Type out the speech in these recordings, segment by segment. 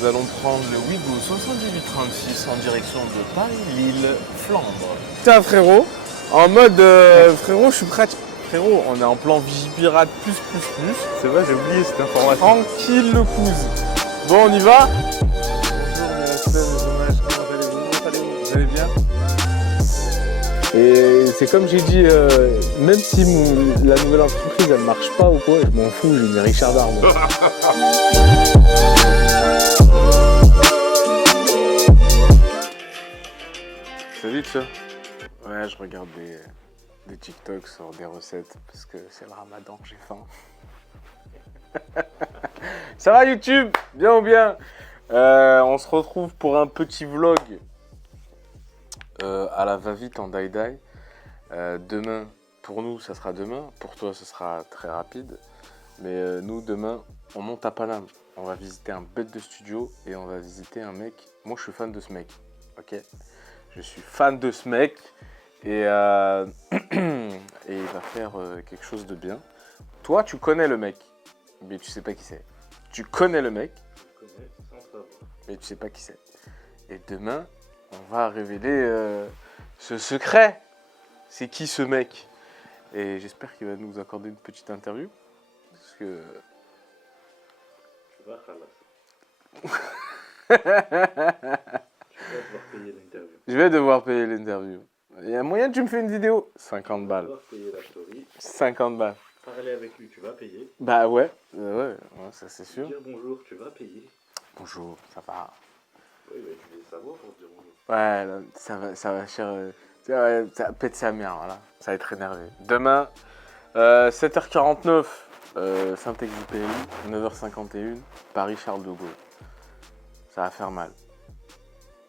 nous allons prendre le Ouigo 7836 en direction de Paris-Lille-Flandre. Tiens frérot, en mode frérot, je suis prêt. Frérot, on est en plan Vigipirate plus. C'est vrai, j'ai oublié cette information. Tranquille le couze. Bon, on y va? Bonjour mes respects, mes hommages, comment allez-vous? Vous allez bien? Et c'est comme j'ai dit, même si la nouvelle entreprise elle marche pas ou quoi, je m'en fous, j'ai mis Richard Darbois. Salut ça. Ouais, je regarde des TikToks sur des recettes parce que c'est le ramadan, j'ai faim. Ça va YouTube? Bien ou bien? On se retrouve pour un petit vlog à la va-vite en die-die. Demain, pour nous, ça sera demain. Pour toi, ce sera très rapide. Mais nous, demain, on monte à Paname. On va visiter un bête de studio et on va visiter un mec. Moi, je suis fan de ce mec. Ok? Je suis fan de ce mec et, et il va faire quelque chose de bien. Toi, tu connais le mec, mais tu sais pas qui c'est. Tu connais le mec, mais tu sais pas qui c'est. Et demain, on va révéler ce secret. C'est qui ce mec? Et j'espère qu'il va nous accorder une petite interview. Parce que... Je vais devoir payer l'interview. Il y a moyen que tu me fais une vidéo? 50 balles. Tu vas payer la story. 50 balles. Parler avec lui, tu vas payer. Bah ouais, ça c'est sûr. Dire bonjour, tu vas payer. Bonjour, ça va? Oui, mais tu veux savoir pour dire bonjour. Ouais, là, ça va cher. Ça pète sa mère, voilà. Ça va être énervé. Demain, 7h49, Saint-Exupéry, 9h51, Paris-Charles de Gaulle. Ça va faire mal.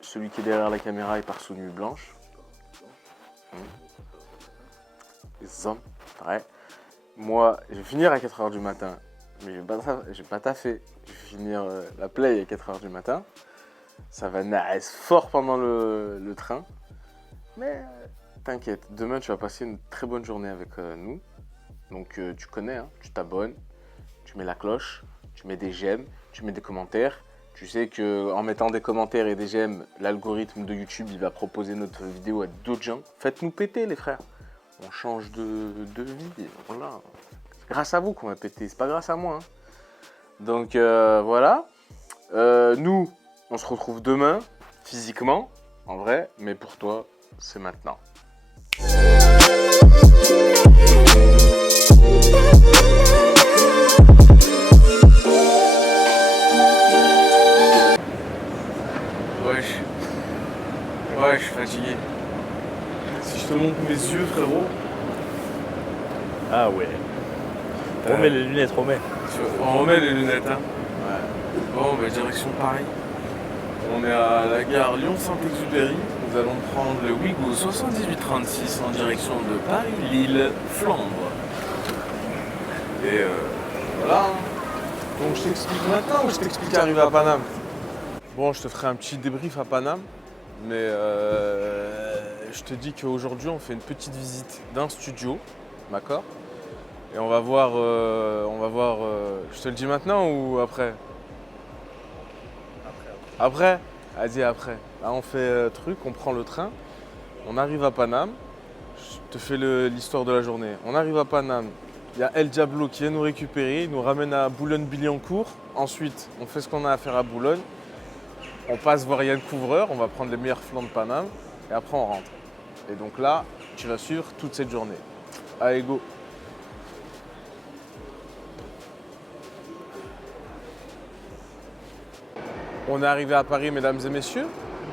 Celui qui est derrière la caméra, il part sous nuit blanche. Les hommes, ouais. Moi, je vais finir à 4h du matin, mais je vais pas taffer. Je vais finir la play à 4h du matin. Ça va naître fort pendant le train. Mais t'inquiète, demain tu vas passer une très bonne journée avec nous. Donc tu connais, hein, tu t'abonnes, tu mets la cloche, tu mets des j'aime, tu mets des commentaires. Tu sais qu'en mettant des commentaires et des j'aime, l'algorithme de YouTube il va proposer notre vidéo à d'autres gens. Faites-nous péter les frères. On change de vie, voilà. C'est grâce à vous qu'on va péter, c'est pas grâce à moi. Hein. Donc voilà. Nous, on se retrouve demain, physiquement, en vrai, mais pour toi, c'est maintenant. Ouais, je suis fatigué. Si je te montre mes yeux, frérot. Ah ouais. Remets les lunettes, remets. On remet les lunettes, hein. Ouais. Bon, bah, direction Paris. On est à la gare Lyon-Saint-Exupéry. Nous allons prendre le Ouigo 7836 en direction de Paris-Lille-Flandre. Et voilà. Donc je t'explique maintenant ou je t'explique arriver à Paname? Bon, je te ferai un petit débrief à Paname. Mais je te dis qu'aujourd'hui, on fait une petite visite d'un studio. D'accord? Et on va voir... je te le dis maintenant ou après? Après? Vas-y, après. Là, on fait truc, on prend le train, on arrive à Paname. Je te fais l'histoire de la journée. On arrive à Paname, il y a El Diablo qui vient nous récupérer, il nous ramène à Boulogne-Billancourt. Ensuite, on fait ce qu'on a à faire à Boulogne. On passe voir Yann Couvreur, on va prendre les meilleurs flancs de Paname et après on rentre. Et donc là, tu vas suivre toute cette journée. Allez, go! On est arrivé à Paris, mesdames et messieurs.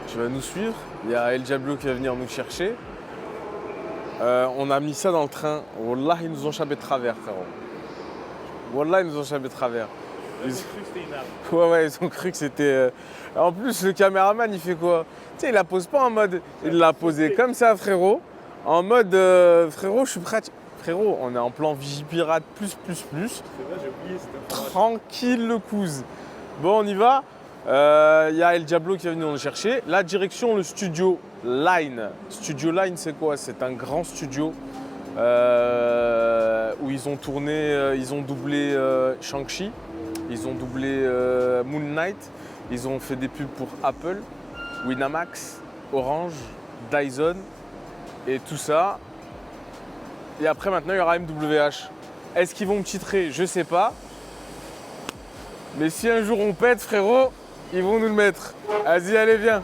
Tu vas nous suivre. Il y a El Diablo qui va venir nous chercher. On a mis ça dans le train. Wallah, ils nous ont chapé de travers, frérot. Wallah, ils nous ont chapé de travers. Ils ont cru que c'était une arme. Ouais, ils ont cru que c'était... En plus, le caméraman, il fait quoi? Tu sais, il la pose pas en mode... Il l'a posé comme ça, frérot. En mode... frérot, je suis prêt... Frérot, on est en plan Vigipirate plus. C'est vrai, j'ai oublié cette information. Tranquille le couze. Bon, on y va. Y a El Diablo qui va venir nous chercher. La direction, le studio Line. Studio Line, c'est quoi? C'est un grand studio où ils ont tourné, ils ont doublé Shang-Chi, ils ont doublé Moon Knight, Ils ont fait des pubs pour Apple, Winamax, Orange, Dyson et tout ça. Et après, maintenant, il y aura MWH. Est-ce qu'ils vont me titrer? Je sais pas. Mais si un jour on pète, frérot, ils vont nous le mettre. Vas-y, allez, viens.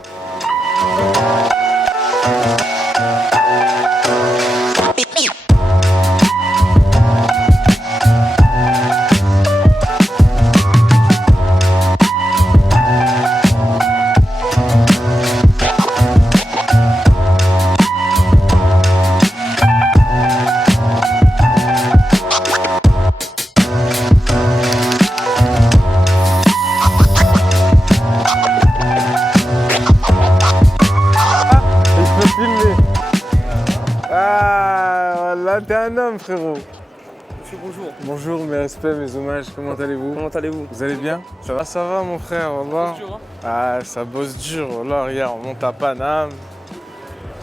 T'es un homme, frérot. Monsieur, bonjour. Bonjour, mes respects, mes hommages, comment allez-vous? Comment allez-vous? Vous allez bien? Ça va mon frère, wallah. Dur, hein? Ah, ça bosse dur, wallah, regarde, on monte à Paname.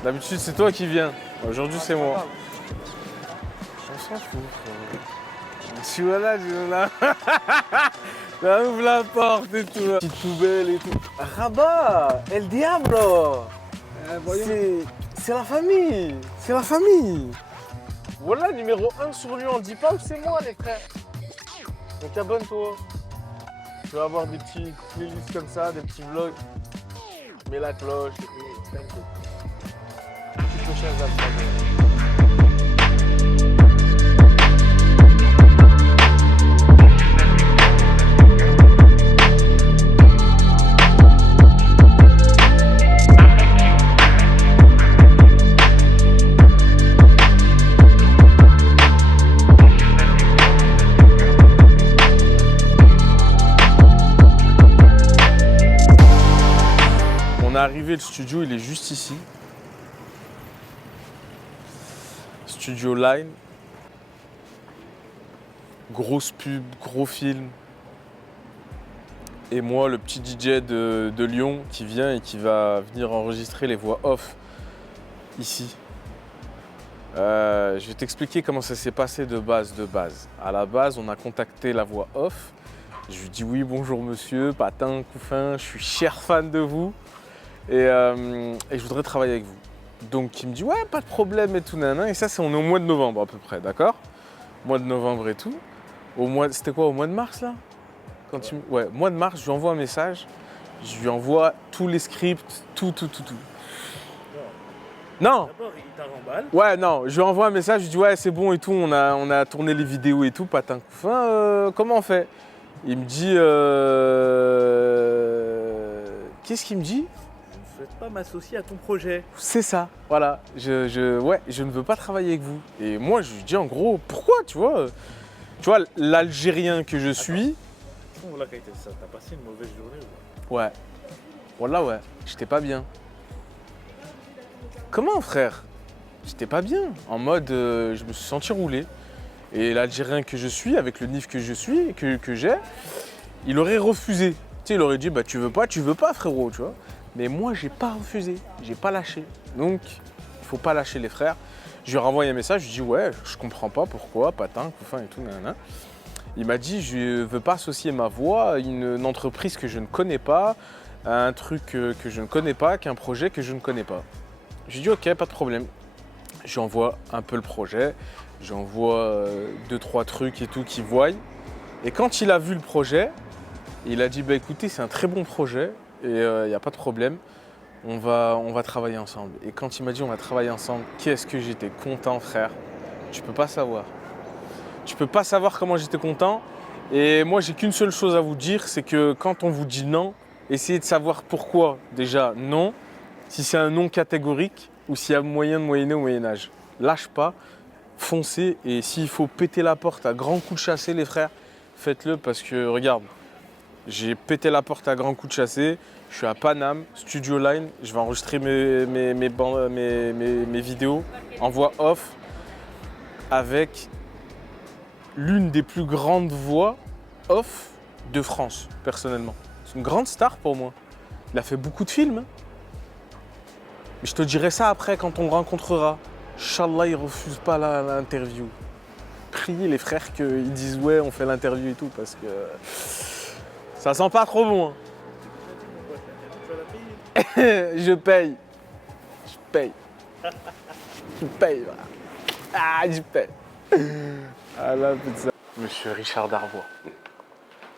D'habitude, c'est toi qui viens. Aujourd'hui, c'est moi. On s'en fout, frérot. Je suis là, là, ouvre la porte et tout. Petite poubelle et tout. Rabat, El Diablo. C'est la famille. C'est la famille. Voilà, numéro 1 sur Lyon, on dit pas que c'est moi les frères. Donc abonne-toi. Tu vas avoir des petits playlists comme ça, des petits vlogs. Mets la cloche et tout, t'inquiète. Petite clochette à le On est arrivé, le studio il est juste ici. Studio Line. Grosse pub, gros film. Et moi, le petit DJ de Lyon qui vient et qui va venir enregistrer les voix off ici. Je vais t'expliquer comment ça s'est passé de base. À la base, on a contacté la voix off. Je lui dis oui, bonjour monsieur, Patin, Couffin, je suis cher fan de vous. Et je voudrais travailler avec vous. Donc il me dit ouais, pas de problème et tout, nanana. Et ça, on est au mois de novembre à peu près, d'accord? Mois de novembre et tout. C'était quoi, au mois de mars là? Ouais, mois de mars, je lui envoie un message. Je lui envoie tous les scripts, tout. Non. D'abord, il t'a remballe. Ouais, non, je lui envoie un message, je lui dis ouais, c'est bon et tout, on a tourné les vidéos et tout, Patin Couffin, comment on fait? Il me dit qu'est-ce qu'il me dit? Je ne souhaite pas m'associer à ton projet. C'est ça, voilà. Je ne veux pas travailler avec vous. Et moi, je lui dis en gros, pourquoi, tu vois? Tu vois, l'Algérien que je suis. Voilà, t'as passé une mauvaise journée ou Ouais. Voilà, ouais. J'étais pas bien. Comment, frère? J'étais pas bien. En mode, je me suis senti roulé. Et l'Algérien que je suis, avec le NIF que je suis, que j'ai, il aurait refusé. Tu sais, il aurait dit, bah tu veux pas, frérot, tu vois. Mais moi, j'ai pas refusé, j'ai pas lâché. Donc, il faut pas lâcher les frères. Je lui ai renvoyé un message, je lui ai dit ouais, je comprends pas pourquoi, Patin, Couffin et tout, nanana. Il m'a dit je veux pas associer ma voix à une entreprise que je ne connais pas, à un truc que je ne connais pas, qu'un projet que je ne connais pas. Je lui ai dit ok, pas de problème. Je lui envoie un peu le projet, j'envoie 2-3 trucs et tout qu'il voie. Et quand il a vu le projet, il a dit bah écoutez, c'est un très bon projet. Et il n'y a pas de problème, on va travailler ensemble. Et quand il m'a dit on va travailler ensemble, qu'est-ce que j'étais content, frère. Tu peux pas savoir. Tu peux pas savoir comment j'étais content. Et moi, j'ai qu'une seule chose à vous dire, c'est que quand on vous dit non, essayez de savoir pourquoi. Déjà, non, si c'est un non catégorique ou s'il y a moyen de moyenner au Moyen-Âge. Lâche pas, foncez. Et s'il faut péter la porte à grands coups de chassé, les frères, faites-le parce que, regarde, j'ai pété la porte à grands coups de chassé, je suis à Paname, Studio Line, je vais enregistrer mes vidéos en voix off avec l'une des plus grandes voix off de France, personnellement. C'est une grande star pour moi. Il a fait beaucoup de films. Hein. Mais je te dirai ça après quand on rencontrera. Inch'Allah, il ne refuse pas l'interview. Priez les frères qu'ils disent ouais, on fait l'interview et tout parce que ça sent pas trop bon. Hein. tu vas la payer. Je paye. Je paye. Je paye. Voilà. Ah, je paye. Ah là, putain. Monsieur Richard Darbois.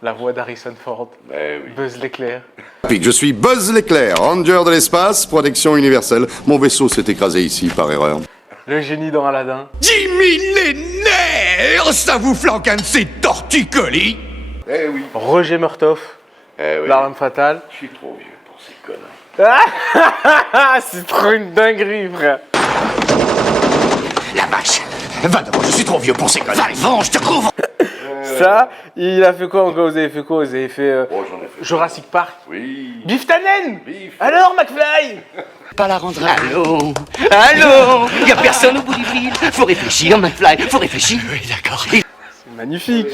La voix d'Harrison Ford. Ben oui. Buzz l'éclair. Je suis Buzz l'éclair, ranger de l'espace, protection universelle. Mon vaisseau s'est écrasé ici par erreur. Le génie dans Aladdin. 10 millénaires, ça vous flanque un de ces torticolis. Eh oui. Roger Murtaugh. Eh oui. L'arme fatale. Je suis trop vieux pour ces conneries. Ah, c'est trop une dinguerie, frère. La vache. Va devant, je suis trop vieux pour ces conneries. Va, je te couvre. Ça, il a fait quoi encore? Vous avez fait quoi? Vous avez fait Oh, j'en ai fait. Jurassic Park. Oui. Biff Tannen. Bif. Alors, McFly. Pas la rendre. Allô. Y'a personne au bout du fil. Faut réfléchir, McFly. Faut réfléchir. Oui, d'accord. C'est magnifique.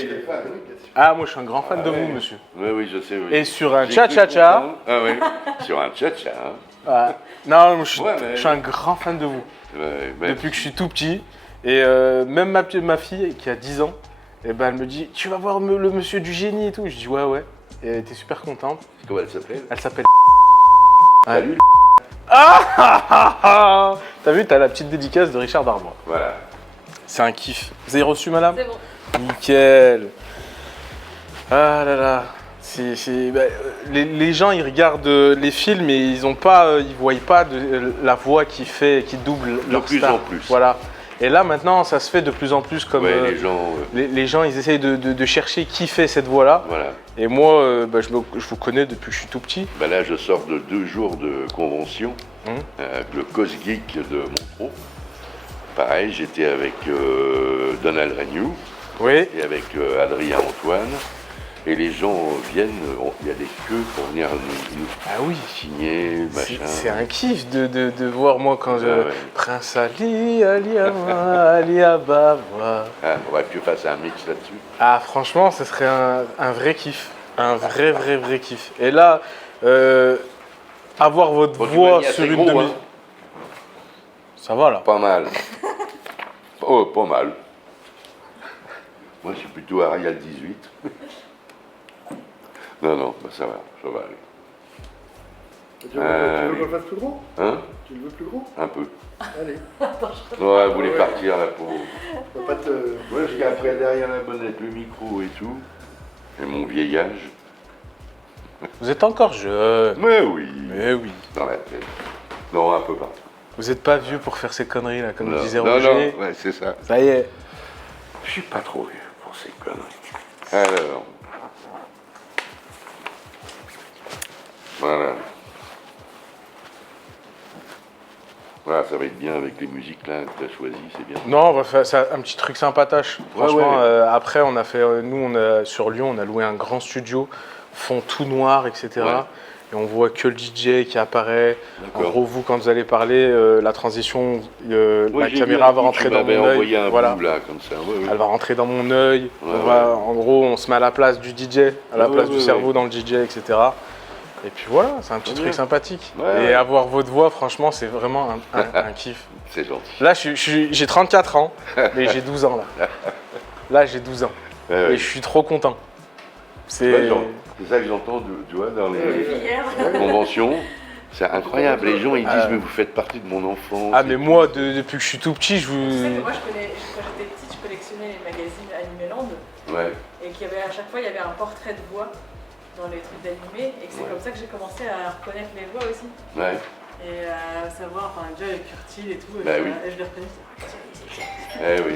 Ah, moi, je suis un grand fan de vous, monsieur. Oui, oui, je sais, oui. Et sur un J'ai cha-cha-cha. cru comprendre. Ah oui, sur un cha-cha. Ouais. Non, moi, Ouais, mais- je suis un grand fan de vous. Ouais, mais- Depuis que je suis tout petit. Et même ma fille, qui a 10 ans, eh ben, elle me dit, tu vas voir le monsieur du génie et tout. Je dis, ouais, ouais. Et elle était super contente. Comment elle s'appelle? Elle s'appelle... Salut. Ah. T'as vu, t'as la petite dédicace de Richard Darbois. Voilà. C'est un kiff. Vous avez reçu, madame? C'est bon. Nickel. Ah là là. Les gens, ils regardent les films et ils voient pas la voix qui double leur plus star. en plus. Voilà. Et là, maintenant, ça se fait de plus en plus comme Ouais, les gens. les gens, ils essayent de chercher qui fait cette voix-là. Voilà. Et moi, je vous connais depuis que je suis tout petit. Ben là, je sors de 2 jours de convention avec le Cos Geek de Montreux. Pareil, j'étais avec Donald Renew Oui. et avec Adrien Antoine. Et les gens viennent, il y a des queues pour venir nous Ah oui. signer, machin. C'est un kiff de voir moi quand ouais. Prince Ali, Ali Ama, Ali Ababa. Ah, on va que tu fasses un mix là-dessus. Ah, franchement, ce serait un vrai kiff. Un vrai kiff. Et là, avoir votre Bon, tu voix m'as mis sur assez une gros, de mes... hein. Ça va là. Pas mal. Oh, pas mal. Moi, je suis plutôt Arial 18. Non, bah, ça va aller. Tu veux qu'on le fasse plus gros? Hein? Tu le veux plus gros? Un peu. Allez. Ouais, elle voulait partir là pour. On va pas te... Ouais, parce qu'après, derrière la bonnette, le micro et tout, et mon vieillage. Vous êtes encore jeune. Mais oui, Mais oui. dans la tête. Non, un peu partout. Vous n'êtes pas vieux pour faire ces conneries là, comme Non, disait non, Roger. ouais, c'est ça. Ça y est. Je suis pas trop vieux pour ces conneries. Alors. Voilà. Voilà, ça va être bien avec les musiques là que tu as choisies, c'est bien. Non, on va faire ça, un petit truc sympatoche. Franchement, ouais. après, on a fait, sur Lyon, on a loué un grand studio, fond tout noir, etc. Ouais. Et on voit que le DJ qui apparaît. En D'accord. gros, vous, quand vous allez parler, la transition, Ouais, la j'ai caméra vu va un coup, rentrer tu dans m'avais mon envoyé œil. un Voilà. bout là, comme ça. Ouais, ouais. Elle va rentrer dans mon œil. Ouais, En gros, on se met à la place du DJ, à la Ouais, place ouais, du ouais. cerveau dans le DJ, etc. Et puis voilà, c'est un petit Très truc bien. sympathique. Ouais, et ouais. avoir votre voix, franchement, c'est vraiment un kiff. C'est gentil. Là, j'ai 34 ans, mais j'ai 12 ans là. Là, j'ai 12 ans. Ouais, ouais. Et je suis trop content. C'est... Ouais, c'est ça que j'entends, tu vois, dans les conventions. C'est incroyable. Les gens, ils disent, mais vous faites partie de mon enfance. Ah, mais moi, depuis que je suis tout petit, Tu sais que moi, quand j'étais petite, je collectionnais les magazines Animeland Ouais. et qu'il y avait à chaque fois, il y avait un portrait de voix dans les trucs d'animé et que c'est Ouais. comme ça que j'ai commencé à reconnaître les voix aussi Ouais. et à savoir, enfin déjà avec Curtil et tout, et, Bah oui. et je les reconnais. Eh oui.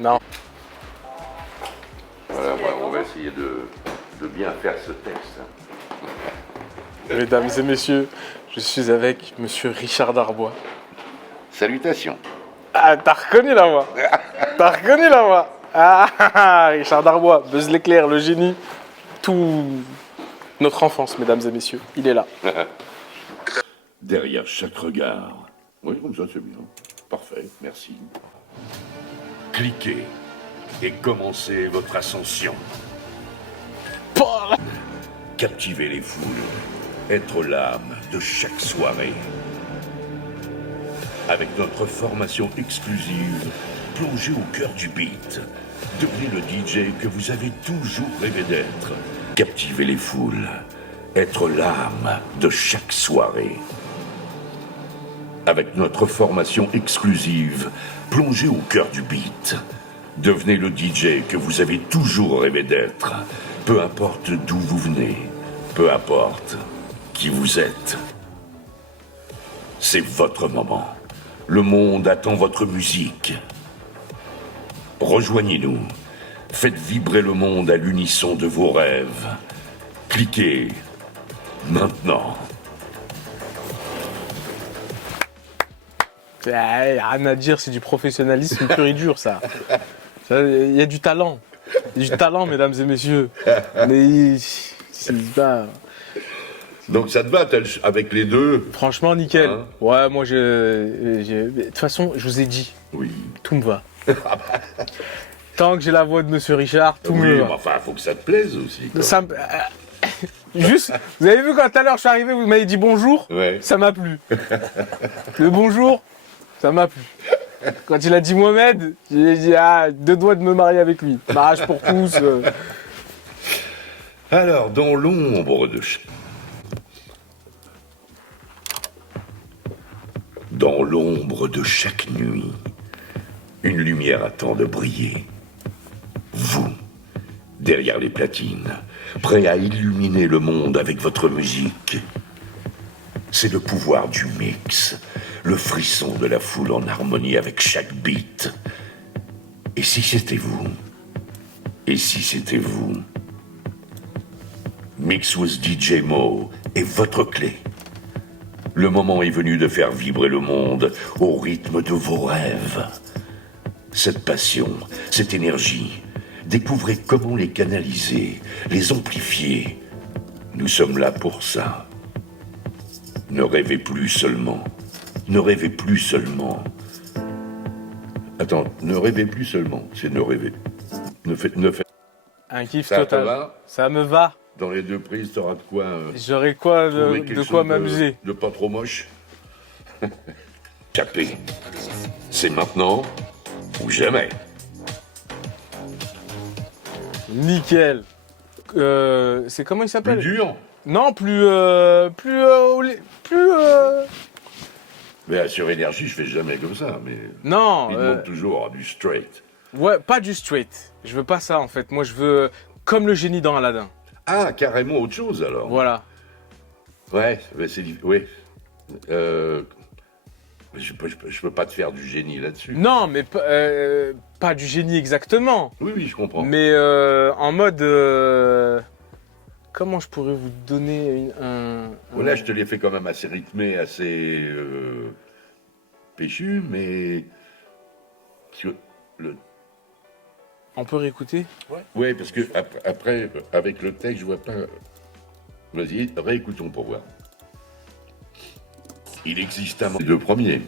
Non. Voilà, on va essayer de bien faire ce texte. Mesdames et messieurs, je suis avec monsieur Richard Darbois. Salutations. Ah, t'as reconnu la voix. T'as reconnu la voix. Ah, Richard Darbois, Buzz l'éclair, le génie. Tout notre enfance, mesdames et messieurs, il est là. Derrière chaque regard. Oui, comme ça, c'est bien. Parfait, merci. Cliquez et commencez votre ascension. Captivez les foules. Être l'âme de chaque soirée. Avec notre formation exclusive, plongez au cœur du beat. Devenez le DJ que vous avez toujours rêvé d'être. Captivez les foules. être l'âme de chaque soirée. Avec notre formation exclusive, plongez au cœur du beat. Devenez le DJ que vous avez toujours rêvé d'être. Peu importe d'où vous venez, peu importe qui vous êtes. C'est votre moment. Le monde attend votre musique. Rejoignez-nous. Faites vibrer le monde à l'unisson de vos rêves. Cliquez maintenant. Rien à dire, c'est du professionnalisme pur et dur, ça. Il y a du talent. Il y a du talent, mesdames et messieurs. Mais c'est pas... Donc ça te va avec les deux? Franchement, nickel. Hein? Ouais, moi, de toute façon, je vous ai dit, Oui. tout me va. Tant que j'ai la voix de Monsieur Richard, tout me Oui, va. mais enfin, faut que ça te plaise aussi. Quoi. Ça me- Juste, vous avez vu quand tout à l'heure je suis arrivé, vous m'avez dit bonjour, Ouais. ça m'a plu. Le bonjour, ça m'a plu. Quand il a dit Mohamed, j'ai dit deux doigts de me marier avec lui. Mariage pour tous. Alors, dans l'ombre de chaque nuit, une lumière attend de briller. Vous, derrière les platines, prêt à illuminer le monde avec votre musique. C'est le pouvoir du mix, le frisson de la foule en harmonie avec chaque beat. Et si c'était vous? Et si c'était vous? Mix with DJ Mo est votre clé. Le moment est venu de faire vibrer le monde au rythme de vos rêves. Cette passion, cette énergie, découvrez comment les canaliser, les amplifier. Nous sommes là pour ça. Ne rêvez plus seulement. Ne rêvez plus seulement. Attends, ne rêvez plus seulement. C'est ne rêver. Ne faites. Un kiff Ça te total. va? Ça me va. Dans les deux prises, t'auras de quoi. J'aurais quoi Trouver de quelque quoi chose m'amuser. de pas trop moche. Chapé. C'est maintenant ou jamais. Nickel. C'est comment il Plus s'appelle? dur. Non, plus. Mais sur énergie, je fais jamais comme ça. Mais Non. il demande toujours du straight. Ouais, pas du straight. Je veux pas ça en fait. Moi, je veux comme le génie dans Aladdin. Ah, carrément autre chose alors. Voilà. Ouais, mais c'est oui. Je peux pas te faire du génie là-dessus. Non, mais pas du génie exactement. Oui, je comprends. Mais en mode. Comment je pourrais vous donner Là, je te l'ai fait quand même assez rythmé, assez péchu, mais sur le. On peut réécouter? Ouais, parce que après, avec le texte, je vois pas. Vas-y, réécoutons pour voir. Il existe les deux premiers,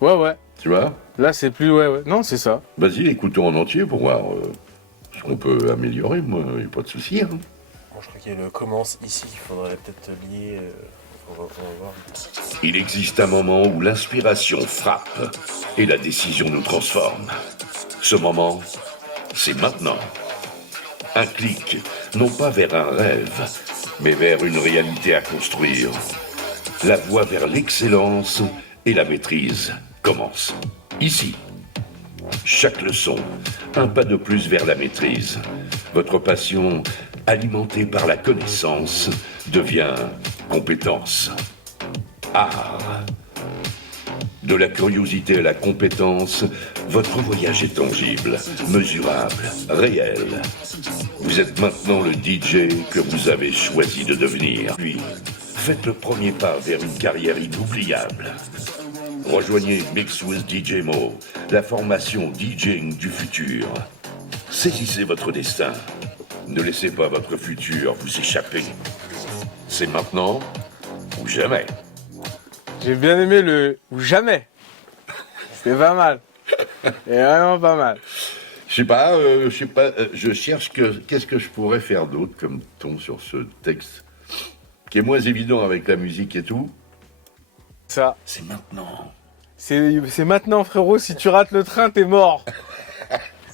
Ouais. tu vois? Là, c'est plus. Ouais. Non, c'est ça. Vas-y, écoutons en entier pour voir ce qu'on peut améliorer. Moi, il n'y a pas de souci. Hein. Bon, je crois qu'il commence ici, il faudrait peut-être lier. On va voir. Il existe un moment où l'inspiration frappe et la décision nous transforme. Ce moment, c'est maintenant. Un clic, non pas vers un rêve, mais vers une réalité à construire. La voie vers l'excellence et la maîtrise commence. Ici. Chaque leçon, un pas de plus vers la maîtrise. Votre passion, alimentée par la connaissance, devient compétence. Art. De la curiosité à la compétence, votre voyage est tangible, mesurable, réel. Vous êtes maintenant le DJ que vous avez choisi de devenir. Puis, faites le premier pas vers une carrière inoubliable. Rejoignez Mix with DJ Mo, la formation DJing du futur. Saisissez votre destin. Ne laissez pas votre futur vous échapper. C'est maintenant ou jamais. J'ai bien aimé le ou jamais. C'est pas mal. C'est vraiment pas mal. Je sais pas, je cherche qu'est-ce que je pourrais faire d'autre comme ton sur ce texte, qui est moins évident avec la musique et tout. Ça. C'est maintenant. C'est maintenant, frérot. Si tu rates le train, t'es mort.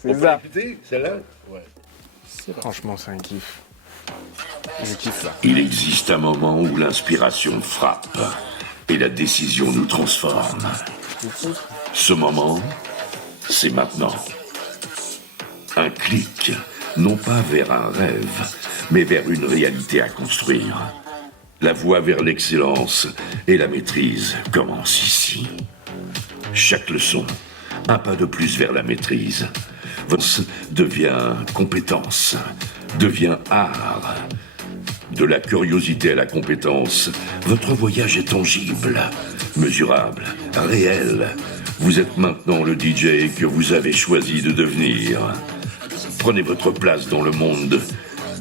C'est On peut ça. écouter celle-là? Franchement, c'est un kiff. Je kiffe ça. Il existe un moment où l'inspiration frappe et la décision nous transforme. Ce moment, c'est maintenant. Un clic, non pas vers un rêve, mais vers une réalité à construire. La voie vers l'excellence et la maîtrise commence ici. Chaque leçon, un pas de plus vers la maîtrise. Votre devient compétence, devient art. De la curiosité à la compétence, votre voyage est tangible, mesurable, réel. Vous êtes maintenant le DJ que vous avez choisi de devenir. Prenez votre place dans le monde.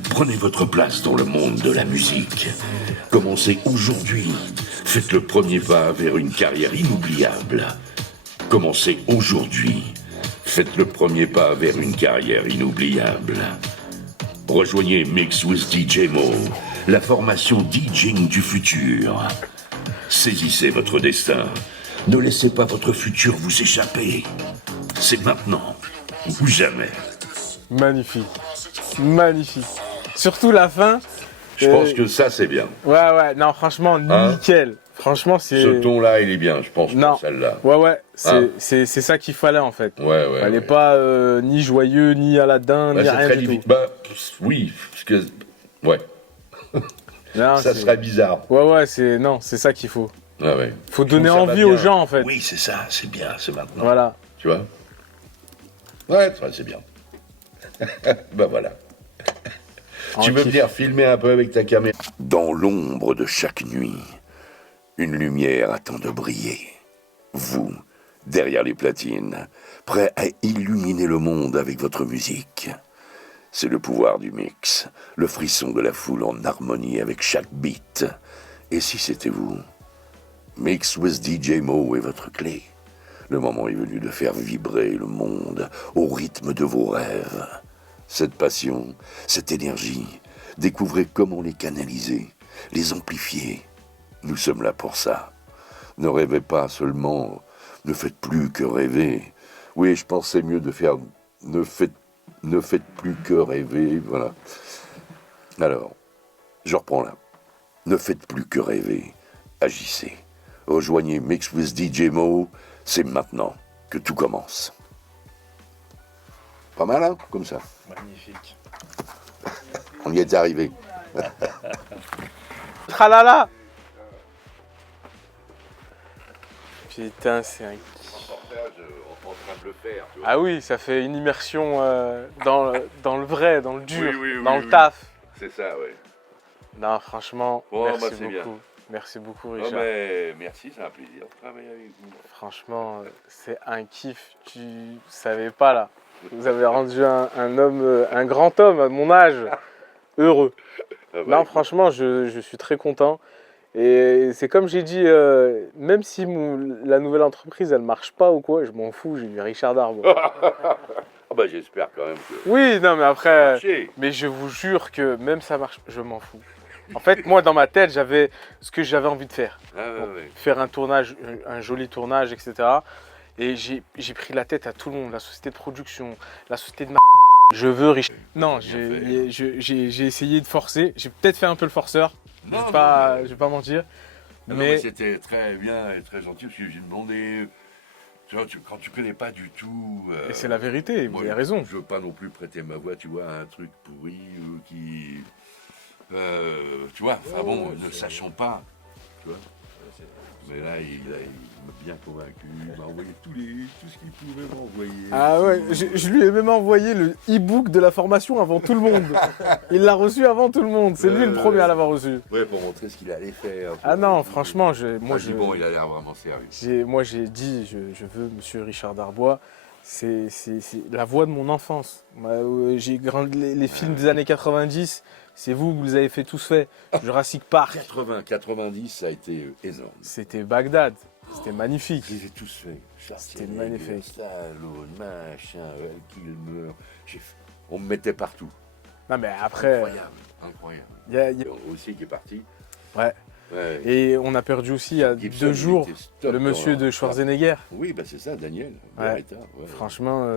Prenez votre place dans le monde de la musique. Commencez aujourd'hui. Faites le premier pas vers une carrière inoubliable. Commencez aujourd'hui. Faites le premier pas vers une carrière inoubliable. Rejoignez Mix with DJ Mo, la formation DJing du futur. Saisissez votre destin. Ne laissez pas votre futur vous échapper. C'est maintenant ou jamais. Magnifique. Magnifique. Surtout la fin. Je pense que ça, c'est bien. Ouais, non, franchement, nickel. Franchement, c'est... Ce ton-là, il est bien, je pense, non. pour celle-là. Ouais, c'est ça qu'il fallait, en fait. Ouais. Elle n'est pas ni joyeux, ni Aladdin, Bah, ni c'est rien très du difficile. tout. Bah, oui, parce que... Ouais. Non, Ça serait bizarre. Ouais, c'est ça qu'il faut. Ouais. Faut donner Ça va envie bien. aux gens, en fait. Oui, c'est ça, c'est bien, c'est maintenant. Voilà. Tu vois? Ouais, c'est bien. Bah voilà. Tu veux venir filmer un peu avec ta caméra? Dans l'ombre de chaque nuit, une lumière attend de briller. Vous, derrière les platines, prêts à illuminer le monde avec votre musique. C'est le pouvoir du mix, le frisson de la foule en harmonie avec chaque beat. Et si c'était vous? Mix with DJ Mo est votre clé. Le moment est venu de faire vibrer le monde au rythme de vos rêves. Cette passion, cette énergie, découvrez comment les canaliser, les amplifier. Nous sommes là pour ça. Ne rêvez pas seulement, ne faites plus que rêver. Oui, je pensais mieux de faire ne faites plus que rêver, voilà. Alors, je reprends là. Ne faites plus que rêver, agissez. Rejoignez Mix with DJ Mo, c'est maintenant que tout commence. Pas mal, hein, comme ça. Magnifique. On y est arrivé. Tralala. Putain, c'est un... En train de le faire, tu vois. Ah oui, ça fait une immersion dans le vrai, dans le dur, Oui, dans le taf. C'est ça, ouais. Non, franchement, Bon, merci bah, c'est beaucoup. bien. Merci beaucoup, Ah, Richard. mais merci, c'est un plaisir de travailler avec vous. Franchement, c'est un kiff. Tu savais pas, là. Vous avez rendu un homme, un grand homme à mon âge, heureux. Ah, bah, Non, franchement, je suis très content. Et c'est comme j'ai dit, même si la nouvelle entreprise, elle marche pas ou quoi, je m'en fous, j'ai eu Richard Darbois. Ah bah j'espère quand même que... Oui, non, mais après... Marcher. Mais je vous jure que même ça marche, je m'en fous. En fait, moi, dans ma tête, j'avais ce que j'avais envie de faire. Ah, ouais. Faire un tournage, un joli tournage, etc. Et j'ai pris la tête à tout le monde, la société de production, la société de ma... Je veux Richard. Non, j'ai essayé de forcer. J'ai peut-être fait un peu le forceur. Je vais pas mentir. Non, Mais c'était très bien et très gentil parce que j'ai demandé... Tu vois, quand tu connais pas du tout... et c'est la vérité, vous moi, avez raison. Je veux pas non plus prêter ma voix, tu vois, à un truc pourri qui... tu vois, enfin bon, ne sachant pas, tu vois. Mais là, il m'a bien convaincu, il m'a envoyé tout ce qu'il pouvait m'envoyer. Ah ouais, je lui ai même envoyé le e-book de la formation avant tout le monde. Il l'a reçu avant tout le monde, c'est lui le premier à l'avoir reçu. Ouais, pour montrer ce qu'il allait faire. Ah non, franchement, bon, il a l'air vraiment sérieux. moi j'ai dit, je veux Monsieur Richard Darbois. C'est la voix de mon enfance. J'ai grandi les films des années 90. C'est vous avez fait tous fait. Jurassic Park. 90, ça a été énorme. C'était Bagdad. C'était magnifique. Je les ai tous faits. C'était magnifique. Stallone, machin, Kilmer. On me mettait partout. Non mais après, Incroyable. il y a- Aussi qui est parti. ouais. Ouais. Et on a perdu aussi il y a Gibson, 2 jours il était top le monsieur dans de la- Schwarzenegger. Oui, bah c'est ça, Daniel. Ouais. Beretta, ouais. Franchement,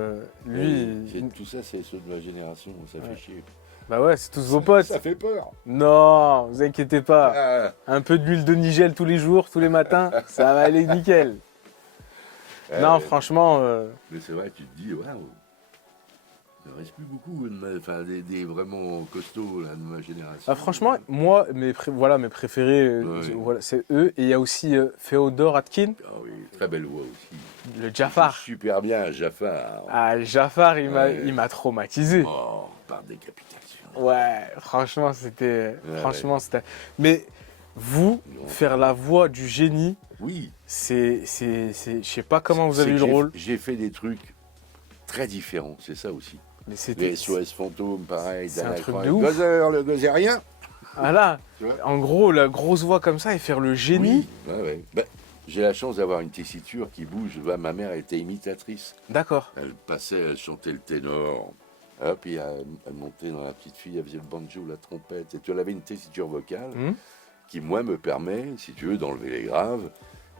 lui, Tout ça, c'est ceux de ma génération, ça fait chier. Bah ouais, c'est tous vos potes. Ça fait peur. Non, vous inquiétez pas. Ah, Un peu d'huile de Nigel tous les jours, tous les matins, ça va aller nickel. Non, ouais. franchement, Mais c'est vrai, tu te dis, waouh, il ne reste plus beaucoup des vraiment costauds là, de ma génération. bah, franchement, moi, voilà, mes préférés, Ouais. voilà, c'est eux. Et il y a aussi Féodor Atkin, Ah oui, très belle voix aussi. le Jafar. Super bien, Jafar. Ah, Jafar, Ouais. il m'a traumatisé. Oh, par décapitation. Ouais, franchement, c'était. Ouais, Franchement, c'était. Mais vous, Non. faire la voix du génie, Oui. je sais pas comment vous avez C'est eu que le rôle, J'ai fait des trucs très différents, c'est ça aussi. mais c'était. Les SOS fantômes, pareil. C'est un Dana truc Croix. de ouf. Gozer, le gozérien. Voilà. Tu vois. En gros, la grosse voix comme ça et faire le génie. Oui, ouais, ouais. Bah, j'ai la chance d'avoir une tessiture qui bouge. Bah, ma mère était imitatrice. D'accord. Elle passait, elle chantait le ténor. Hop, puis elle montait dans la petite fille, elle faisait le banjo, la trompette. Et tu avais une tessiture vocale Hmm. qui, moi, me permet, si tu veux, d'enlever les graves.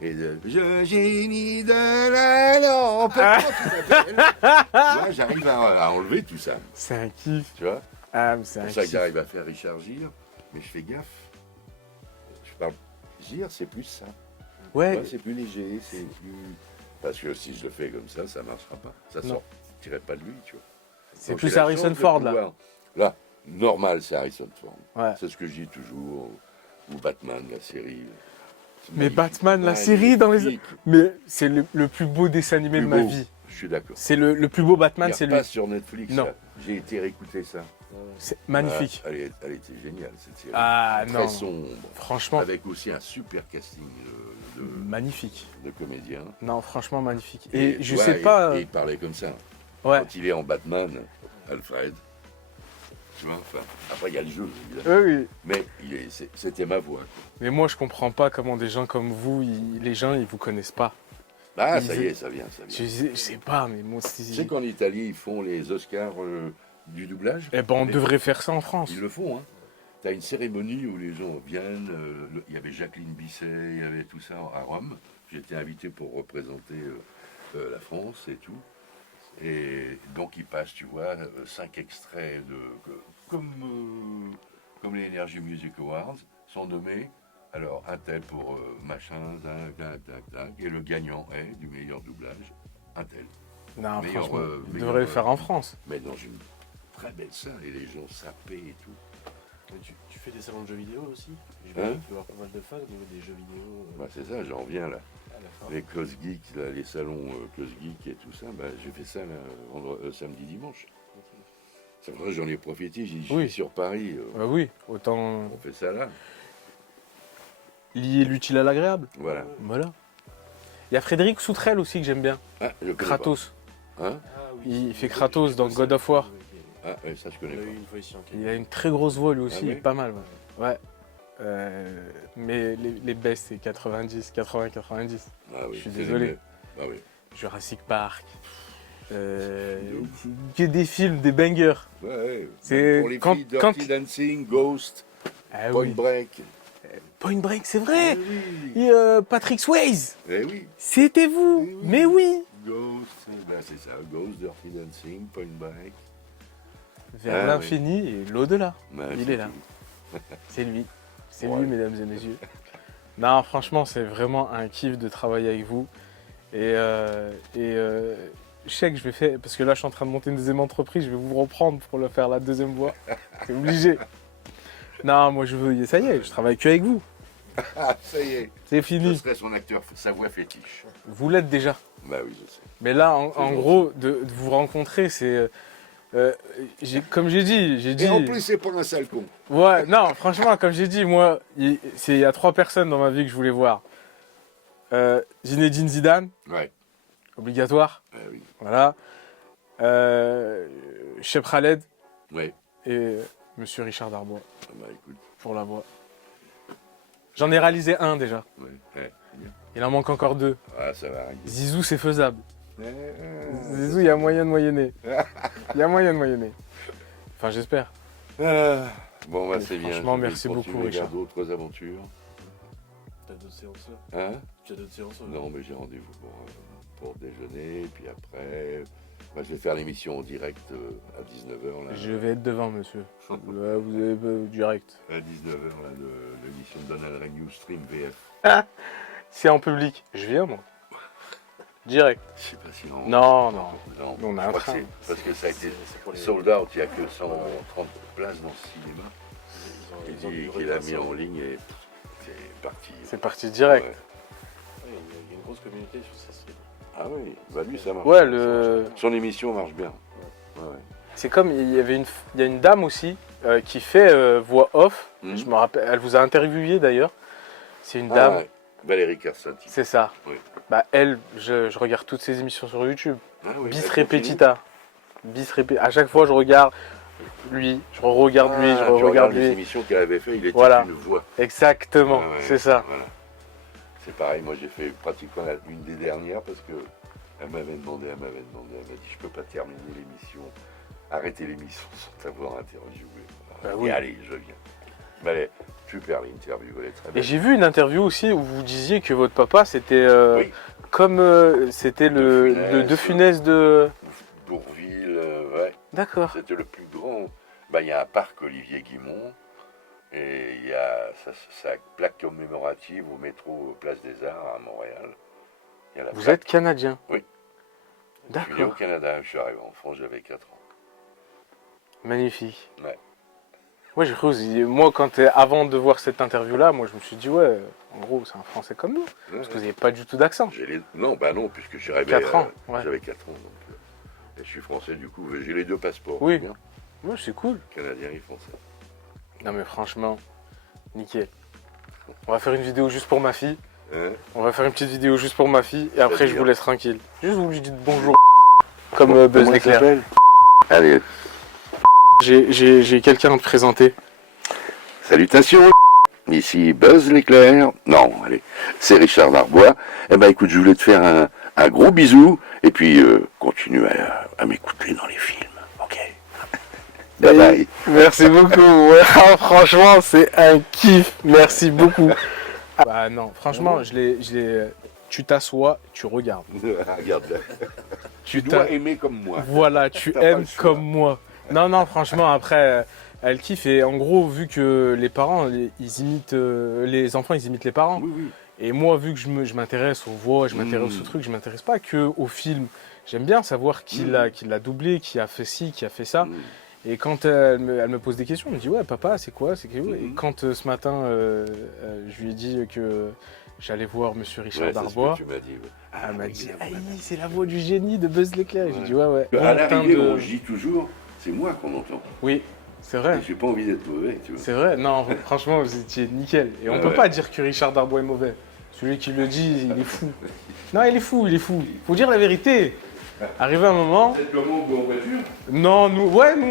Et de Je génie de la lampe. Tu vois, j'arrive à enlever tout ça. C'est un kiff. Tu vois, Ah, mais c'est c'est un pour ça que kiff. j'arrive à faire Richard Gere. Mais je fais gaffe. Je parle Gere, c'est plus ça. Tu Ouais, vois, c'est plus léger, c'est plus. Parce que si je le fais comme ça ne marchera pas. Ça Non. sortirait pas de lui, tu vois. c'est Donc, plus j'ai la Harrison chance de Ford là. pouvoir- Là, normal, c'est Harrison Ford. Ouais. C'est ce que je dis toujours. Ou Batman, la série. C'est Mais magnifique, Batman, la magnifique. série dans les. Mais c'est le plus beau dessin animé Plus de ma beau. vie. Je suis d'accord. C'est le plus beau Batman, c'est lui. Pas sur Netflix. Non. Ça. J'ai été réécouter ça. C'est magnifique. Ah, elle était géniale cette série. Ah Très non. sombre. Franchement, Avec aussi un super casting magnifique. de comédiens. Non, franchement, magnifique. Et je ouais, sais pas. et il parlait comme ça. Ouais. Quand il est en Batman, Alfred. Tu vois, enfin, après il y a le jeu, évidemment. Oui. Mais c'était ma voix. Quoi. Mais moi, je comprends pas comment des gens comme vous, les gens, ils vous connaissent pas. Ah, Il ça y faisait- est, ça vient, ça vient. Je sais pas, mais moi, Tu sais c'est. qu'en Italie, ils font les Oscars du doublage. Eh ben, on Mais devrait faire ça en France. Ils le font, hein. Tu as une cérémonie où les gens viennent. Il y avait Jacqueline Bisset, il y avait tout ça à Rome. J'étais invité pour représenter la France et tout. Et donc ils passent, tu vois, 5 extraits comme les Energy Music Awards sont nommés. Alors un tel pour machin, tac, et le gagnant est du meilleur doublage, un tel. Non, Meilleur, franchement, on meilleur, devrait le faire en France. Mais dans une très belle salle et les gens sapés et tout. Mais tu fais des salons de jeux vidéo aussi. Je Hein tu dois avoir pas mal de fans au niveau des jeux vidéo. Bah, c'est ça, j'en reviens là. À la fin. Les Cause Geek, là, les salons Cause Geek et tout ça, bah, j'ai fait ça là, samedi, dimanche. C'est vrai, j'en ai profité, je Oui. suis sur Paris, Bah oui, autant on fait ça là. lier l'utile à l'agréable. Voilà. Voilà. Il y a Frédéric Soutrel aussi que j'aime bien. Ah, je connais Kratos. pas. Hein Ah oui. Il fait Kratos dans God of War. Ah, ouais, ça je On connais l'a pas. eu une fois ici en Il a une très grosse voix lui aussi, Ah ouais il est pas mal. Ouais. Ouais. Mais les best c'est 90. Ah oui, Je suis c'est désolé. les- Ah oui. Jurassic Park. Que des films, des bangers. Ouais. C'est Pour les quand- filles, quand- Dirty Dancing, Ghost, Ah Point oui. Break. Point Break, c'est vrai. oui. Et, Patrick Swayze, Eh oui. c'était vous. Eh oui. Mais oui. Ghost, ben c'est ça, Ghost, Dirty Dancing, Point Break. Vers Ah l'infini et l'au-delà. Ouais, Il c'est est là. tout. C'est lui. C'est Ouais. lui, mesdames et messieurs. Non, franchement, c'est vraiment un kiff de travailler avec vous. Et je sais que je vais faire, parce que là, je suis en train de monter une deuxième entreprise, je vais vous reprendre pour le faire la deuxième voix. C'est obligé. Non, moi, je veux, ça y est, je travaille que avec vous. Ah, ça y est. C'est Je fini. serai son acteur, sa voix fétiche. Vous l'êtes déjà. Bah oui, je sais. Mais là, en gentil. gros, de vous rencontrer, c'est. Comme j'ai dit. Et en plus, c'est pas un sale con. Ouais, non, franchement, comme j'ai dit, moi, il y a 3 personnes dans ma vie que je voulais voir. Zinedine Zidane, Ouais. obligatoire, Ah oui. voilà. Cheb Khaled Ouais. et Monsieur Richard Darbois Ah bah écoute. pour la voix. J'en ai réalisé un déjà. Ouais. Ouais. Bien. Il en manque encore 2. Ah, ça va arriver. Zizou, c'est faisable. Zizou, il y a moyen de moyenner. Il y a moyen de moyenner. Enfin, j'espère. Ah, bon, bah c'est bien. franchement, Je vais merci continuer beaucoup, Richard. vers d'autres aventures. T'as d'autres séances Hein Tu as d'autres séances Non, mais j'ai rendez-vous pour déjeuner, puis après, Moi, je vais faire l'émission en direct à 19h. Là, Je vais être devant, monsieur. Là, vous avez direct. à 19h, l'émission de Donald Ray News Stream VF. C'est en public. Je viens, moi. Direct. Je sais pas si Non. Non, On a je un crois que train. c'est parce que ça a été pour les- sold out, il n'y a que 130 places dans le cinéma. Il Ils ont dit du qu'il a mis référentiel. en ligne et c'est parti. C'est parti direct. Ouais. Ouais, il y a une grosse communauté sur ce stream. Ah oui, bah lui ça marche. Ouais, le... Son émission marche bien. Ouais. c'est comme, il y a une dame aussi qui fait voix off. Mhm. Je me rappelle, elle vous a interviewé d'ailleurs. C'est une dame, Ah, Valérie Carsati. c'est ça. Oui. Bah elle, je regarde toutes ses émissions sur YouTube. Ah oui, Bis elle continue. repetita. À chaque fois, je regarde lui, je regarde lui, je tu regarde regardes les lui. émissions qu'elle avait fait, il était Voilà. une voix. Exactement, Ah ouais, c'est ça. Voilà. C'est pareil, moi j'ai fait pratiquement une des dernières parce que elle m'avait demandé, elle m'a dit je peux pas terminer l'émission, arrêter l'émission sans t'avoir interviewé. Bah Et oui. allez, je viens. Mais elle est super l'interview, elle est très Et belle. j'ai vu une interview aussi où vous disiez que votre papa c'était Oui. comme c'était De le De Funès. Funès de. Bourville, ouais, D'accord. c'était le plus grand. Bah, il y a un parc Olivier Guimond et il y a sa plaque commémorative au métro Place des Arts à Montréal. Il y a la Vous plaque. êtes canadien. Oui. Je suis né au D'accord. Canada, je suis arrivé en France, j'avais 4 ans. Magnifique. Ouais. Ouais, j'ai cru aussi. Moi, avant de voir cette interview-là, moi je me suis dit ouais, en gros c'est un Français comme nous, parce que vous n'avez pas du tout d'accent. Non, bah non, puisque je suis arrivé 4 ans, ouais. j'avais 4 ans. Donc, et je suis français du coup, j'ai les deux passeports. Oui. c'est bien, Ouais, c'est cool. canadien et français. Non mais franchement, nickel. On va faire une vidéo juste pour ma fille. Hein. On va faire une petite vidéo juste pour ma fille et après je C'est-à-dire vous laisse tranquille. Juste vous lui dites bonjour. Comme Buzz Comment il l'éclair. s'appelle Allez, J'ai quelqu'un à te présenter. salutations. Ici Buzz l'éclair. Non, allez, c'est Richard Darbois. Eh ben écoute, je voulais te faire un gros bisou et puis continue à m'écouter dans les films. Ok. Bye bye. Merci beaucoup. Ouais, franchement, c'est un kiff. Merci beaucoup. Bah non, franchement, tu t'assois, tu regardes. Regarde là. Tu Tu dois aimer comme moi. Voilà, tu T'as pas aimes le choix. comme moi. Non, franchement, après, elle kiffe. Et en gros, vu que les parents, ils imitent, les enfants, ils imitent les parents. Oui, oui. Et moi, vu que je m'intéresse aux voix, je m'intéresse aux trucs, je m'intéresse pas que au film. J'aime bien savoir qui l'a doublé, qui a fait ci, qui a fait ça. Et quand elle me pose des questions, elle me dit ouais papa c'est quoi, c'est quoi. Et quand ce matin je lui ai dit que j'allais voir Monsieur Richard Ouais, c'est ce Darbois, que tu m'as dit. Ouais. elle m'a oui, dit la ah, voix. c'est la voix du génie de Buzz l'éclair. J'ai Ouais. dit ouais. À Bon, l'arrivée, teint de- on dit toujours, c'est moi qu'on entend. Oui, c'est vrai. Et j'ai pas envie d'être mauvais, tu vois. C'est vrai. Non, franchement vous étiez nickel. Et on Ouais, peut ouais. pas dire que Richard Darbois est mauvais. Celui qui le dit, il est fou. Non, il est fou. Faut dire la vérité. Arrivé un moment. Peut-être le monde en voiture. Non, nous,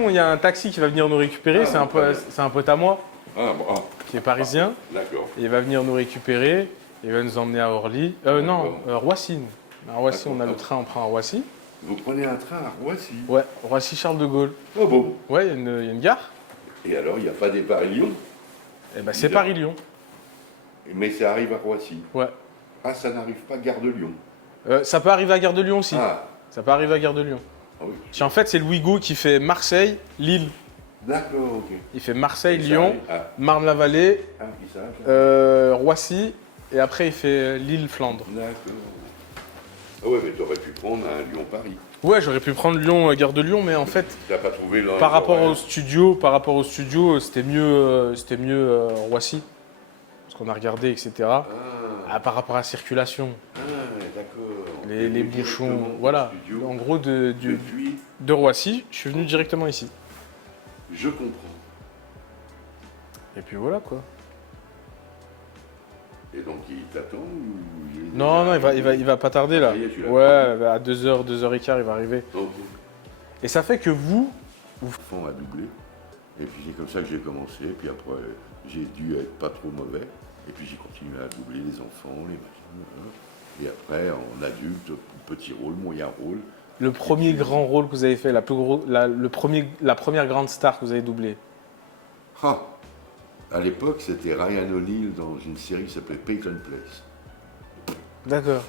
il y a un taxi qui va venir nous récupérer. C'est un pote à moi Ah, bon, qui est parisien. d'accord. Il va venir nous récupérer. Il va nous emmener à Orly. Roissy. À Roissy, on a le train, on prend à Roissy. Vous prenez un train à Roissy. Ouais, Roissy Charles de Gaulle. Oh bon. Ouais, il y a une gare. Et alors, il n'y a pas des Paris-Lyon, Et ben c'est Paris-Lyon. mais ça arrive à Roissy. Ouais. Ah, ça n'arrive pas à Gare de Lyon. Ça peut arriver à Gare de Lyon aussi. Ah, Ça peut arriver à Gare de Lyon. ah oui. Puis en fait, c'est Louis Gault qui fait Marseille, Lille. D'accord, ok. Il fait Marseille, Ça Lyon, arrive. Ah, Marne-la-Vallée, qui ça Roissy. Et après, il fait Lille-Flandre. D'accord. Ah ouais, mais t'aurais pu prendre un Lyon-Paris. Ouais, j'aurais pu prendre Lyon, Gare de Lyon, mais en fait, T'as pas trouvé l'un par rapport au studio, c'était mieux Roissy. Parce qu'on a regardé, etc. Ah, par rapport à la circulation, d'accord. les Et bouchons, directement au voilà. studio. En gros, Depuis, de Roissy, je suis venu directement ici. je comprends. Et puis voilà quoi. Et donc, il t'attend ou il est Non, déjà il va pas tarder là. Ça y est, tu l'as Ouais, à 2h, 2h15, il va arriver. Ok. Et ça fait que vous, Enfant à doubler. Et puis c'est comme ça que j'ai commencé. Puis après, j'ai dû être pas trop mauvais. Et puis j'ai continué à doubler les enfants, les machins. Et après, en adulte, petit rôle, moyen rôle. le premier grand rôle que vous avez fait, la première grande star que vous avez doublée. Ah, à l'époque, c'était Ryan O'Neal dans une série qui s'appelait Peyton Place. D'accord.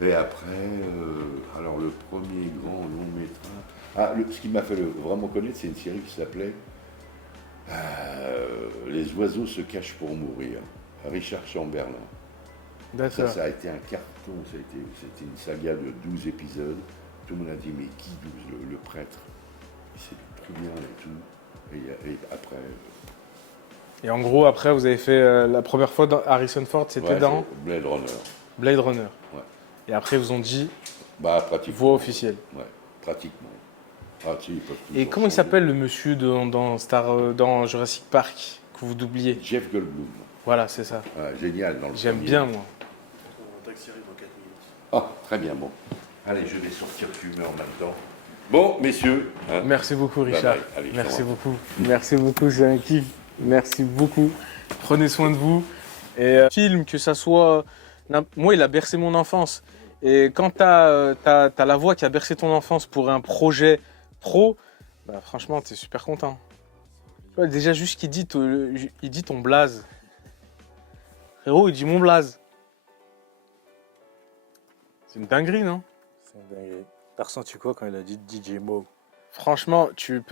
Et après, alors le premier grand long métrage. Ah, ce qui m'a fait vraiment connaître, c'est une série qui s'appelait Les oiseaux se cachent pour mourir. Richard Chamberlain. D'accord. Ça a été un carton, c'était une saga de 12 épisodes. Tout le monde a dit, mais qui 12 le prêtre? C'est trop bien et tout. Et après. Et en gros, après, vous avez fait la première fois dans Harrison Ford, c'était ouais, dans Blade Runner. Blade Runner. Ouais. Et après, ils vous ont dit Bah, pratiquement. voix officielle. Ouais, pratiquement. Ah, si, ils peuvent Et toujours comment il changer. s'appelle le monsieur dans Jurassic Park que vous doubliez? Jeff Goldblum. Voilà, c'est ça. Ah, génial dans le J'aime premier. bien, moi. Mon taxi arrive dans 4 minutes. Ah, très bien, bon. Allez, je vais sortir fumer en même temps. Bon, messieurs. hein. Merci beaucoup, Richard. bye. Allez, Merci ciao. beaucoup. Merci beaucoup, c'est un kiff. Merci beaucoup. Prenez soin de vous. Et film, que ça soit... Moi, il a bercé mon enfance. Et quand t'as la voix qui a bercé ton enfance pour un projet pro, bah, franchement, t'es super content. Tu vois, déjà, juste qu'il dit, il dit ton blaze. Frérot, il dit mon blaze. C'est une dinguerie, non? C'est une dinguerie. T'as ressenti quoi quand il a dit DJ Mo? Franchement, tu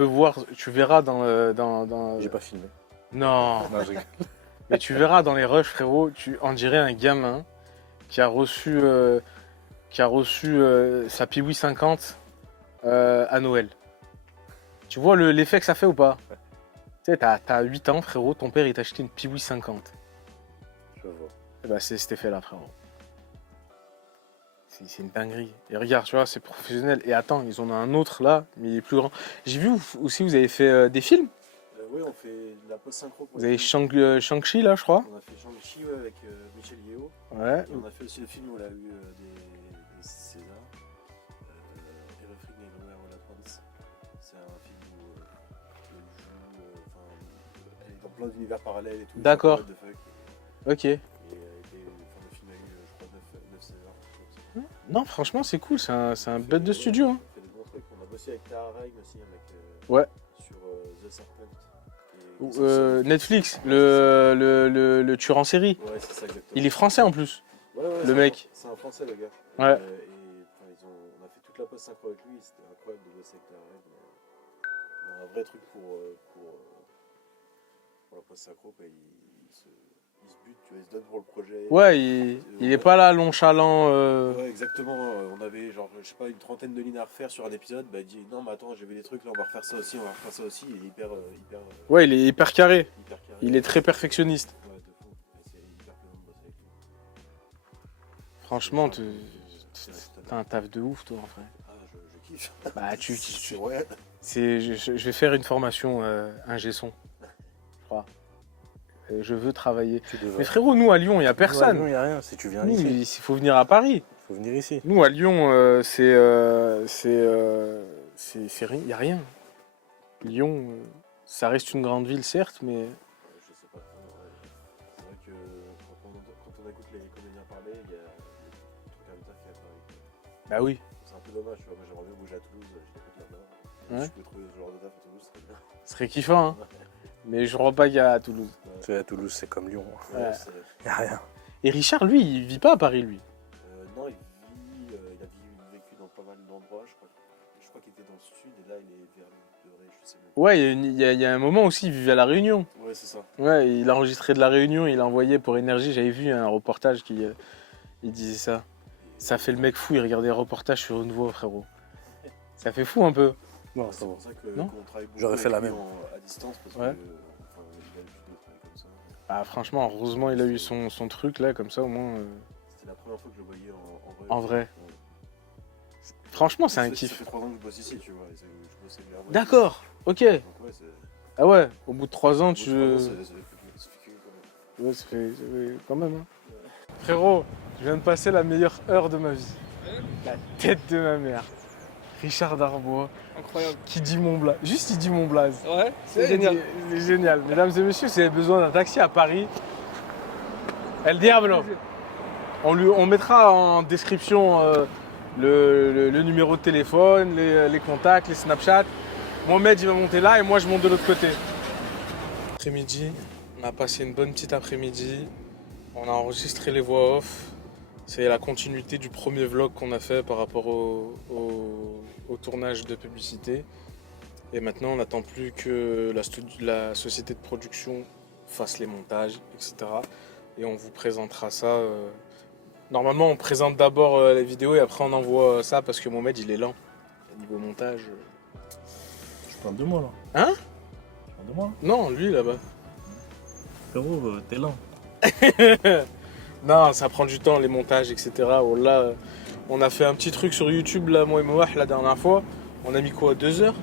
verras dans J'ai pas filmé. Non, Non, j'ai- mais tu verras dans les rushs, frérot, on dirait un gamin qui a reçu sa Piwi 50 à Noël. Tu vois l'effet que ça fait ou pas? Tu sais, t'as 8 ans, frérot, ton père il t'a acheté une Piwi 50. Je vois. Et bah c'est cet effet-là, frérot. C'est une dinguerie. Et regarde, tu vois, c'est professionnel. Et attends, ils en ont un autre là, mais il est plus grand. J'ai vu aussi, vous avez fait des films. Oui, on fait de la post-synchro. pour Vous avez les films. Shang-Chi là, je crois. On a fait Shang-Chi ouais, avec Michel Yeo. Ouais. Et on a fait aussi le film où elle a eu des Césars. Everything Everywhere All at Once. C'est un film où elle joue. Elle est dans plein d'univers parallèles et tout. D'accord. What the fuck. Ok. Et le film a eu, je crois, 9 Césars. Non, franchement, c'est cool. C'est un bête de studio. Hein. On fait des bons trucs. On a bossé avec Tara Reign aussi, avec, Ouais. sur The Serpent. qui est sorti- Netflix, le tueur en série. Ouais, c'est ça exactement. Il est français en plus. Ouais, le mec. C'est un français, le gars. Ouais. Et enfin, on a fait toute la post-synchro avec lui. C'était incroyable de bosser avec Tara Reign. On a un vrai truc pour la post-synchro. Il se bute, tu vois, il se donne pour le projet. Ouais, il est pas là nonchalant. Ouais, exactement. On avait genre, je sais pas, une trentaine de lignes à refaire sur un épisode. Bah, il dit non, mais attends, j'ai vu des trucs là, on va refaire ça aussi, on va refaire ça aussi. Il est hyper Ouais, il est hyper carré. carré. Il est très perfectionniste. Ouais, de fou. Et c'est hyper plaisant de bosser avec lui. Franchement, t'as un taf de ouf, toi, en vrai. Ah, je kiffe. Bah, C'est vrai. je vais faire une formation ingé son, je crois. Je veux travailler. Tu devrais. Mais frérot, nous à Lyon, il y a Il personne. n'y a rien, si tu viens Nous, ici. il faut venir à Paris. Il faut venir ici. Nous à Lyon, c'est rien, il y a rien. Lyon, ça reste une grande ville certes, mais Je sais pas. C'est vrai que quand on écoute les comédiens parler, il y a des trucs comme ça qui apparaissent. bah oui, C'est un peu dommage, tu vois. Moi, j'aimerais bien bouger à Toulouse. Je t'écoute là-bas. Ouais. Si je peux trouver ce genre de taf à Toulouse, ce serait bien. ce serait kiffant, hein. Mais je crois pas qu'il y a à Toulouse. Ouais. Tu sais, à Toulouse, c'est comme Lyon. Ouais. c'est- Y a rien. Et Richard, lui, il vit pas à Paris, lui. Non, il a vécu dans pas mal d'endroits, je crois qu'il était dans le sud et là il est vers le Ré, je sais même. Ouais, il y a un moment aussi, il vivait à La Réunion. Ouais, c'est ça. Ouais, il a enregistré de La Réunion, il a envoyé pour Énergie. J'avais vu un reportage qui il disait ça. Ça fait le mec fou, il regardait un reportage sur une voix, frérot. Ça fait fou un peu. Non, C'est ça va. pour ça Non qu'on travaille beaucoup J'aurais fait avec la lui même. à distance parce Ouais. que enfin, il a l'habitude de travailler comme ça. Ah, franchement, heureusement, il a eu son truc là, comme ça au moins. C'était la première fois que je le voyais En vrai. Ouais. Franchement, c'est un Ça kiff. fait 3 ans que je bosse ici, tu vois. Et je bosse régulièrement. D'accord, ok. Donc ouais, c'est. Ah ouais, au bout de 3 ans, au bout de 3 ans, tu. ça fait que quand même. Ouais, ça fait quand même. Hein. Frérot, je viens de passer la meilleure heure de ma vie. La tête de ma mère. Richard Darbois. Incroyable. Qui dit mon blaze. Juste, il dit mon blaze. Ouais, c'est génial. C'est génial. Mesdames et messieurs, si vous avez besoin d'un taxi à Paris, El Diablo. On mettra en description le numéro de téléphone, les contacts, les Snapchat. Mohamed, il va monter là et moi, je monte de l'autre côté. Après-midi, on a passé une bonne petite après-midi. On a enregistré les voix off. C'est la continuité du premier vlog qu'on a fait par rapport au tournage de publicité. Et maintenant, on n'attend plus que la société de production fasse les montages, etc. Et on vous présentera ça. Normalement, on présente d'abord les vidéos et après on envoie ça parce que Mohamed, il est lent. Niveau montage. Tu parles de moi là. Hein? Tu parles de moi? Non, lui là-bas. Frérot, t'es lent. Non, ça prend du temps, les montages, etc. Oh, là, on a fait un petit truc sur YouTube, là, moi et Moah, la dernière fois. On a mis quoi, 2 heures?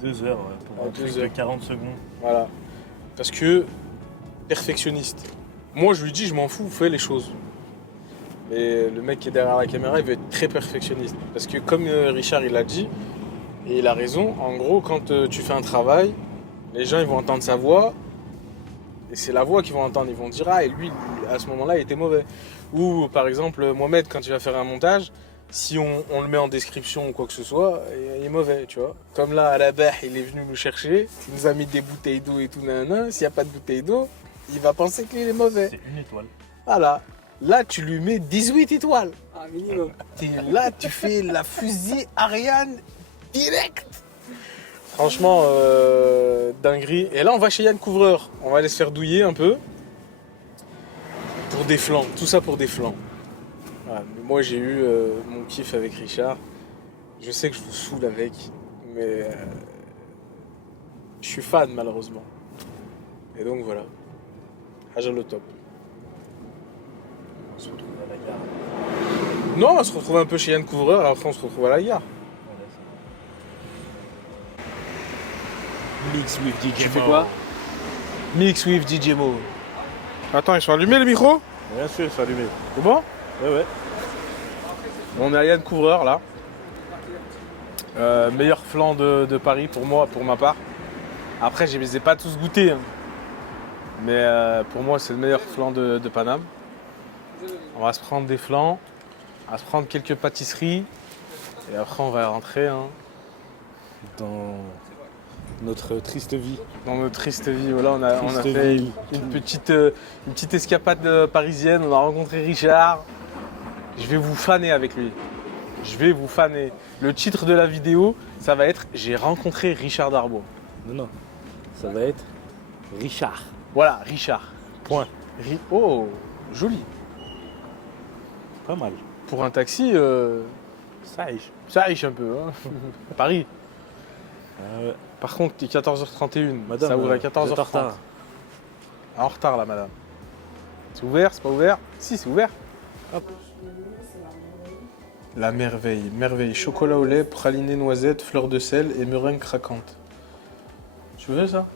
2 heures, ouais, pour un truc de 40 secondes. Voilà. Parce que, perfectionniste. Moi, je lui dis, je m'en fous, fais les choses. Mais le mec qui est derrière la caméra, il veut être très perfectionniste. Parce que, comme Richard, il a dit, et il a raison, en gros, quand tu fais un travail, les gens, ils vont entendre sa voix. Et c'est la voix qu'ils vont entendre, ils vont dire ah et lui à ce moment-là il était mauvais. Ou par exemple Mohamed quand il va faire un montage, si on le met en description ou quoi que ce soit, il est mauvais, tu vois. Comme là à la baie il est venu nous chercher, il nous a mis des bouteilles d'eau et tout nanana, s'il n'y a pas de bouteille d'eau, il va penser qu'il est mauvais. C'est une étoile. Voilà. Là tu lui mets 18 étoiles. Un minimum. Là tu fais la fusée Ariane direct. Franchement, dinguerie. Et là, on va chez Yann Couvreur. On va aller se faire douiller un peu. Pour des flancs. Tout ça pour des flancs. Voilà. Mais moi, j'ai eu mon kiff avec Richard. Je sais que je vous saoule avec. Mais je suis fan, malheureusement. Et donc, voilà. Haja le top. On se retrouve à la gare. Non, on se retrouve un peu chez Yann Couvreur. Après, on se retrouve à la gare. Mix with DJ Tu fais quoi? Mix with DJ Mo. Attends, ils sont allumés le micro? Bien sûr, c'est allumé. C'est bon? Ouais. On est à Yann Couvreur là. Meilleur flan de Paris pour moi, pour ma part. Après, je ne les ai pas tous goûtés. Hein. Mais pour moi, c'est le meilleur flan de Paname. On va se prendre des flans, on va se prendre quelques pâtisseries. Et après, on va rentrer Dans notre triste vie. dans notre triste vie. Voilà, on a Triste fait vie. une petite escapade parisienne. On a rencontré Richard. Je vais vous faner avec lui. Je vais vous faner. Le titre de la vidéo, ça va être « J'ai rencontré Richard Darbois ». Non. Ça va être Richard. Voilà, Richard. Point. Oh, joli. Pas mal. Pour un taxi, Ça riche. ça riche un peu. Hein. Paris. Ouais. Par contre, il est 14h31. Madame, ça ouvre à vous êtes 14h30. en retard. En retard là, madame. C'est ouvert, c'est pas ouvert? Si, c'est ouvert. Hop. La merveille. Merveille. Chocolat au lait, praliné noisette, fleur de sel et meringue craquante. Tu veux ça?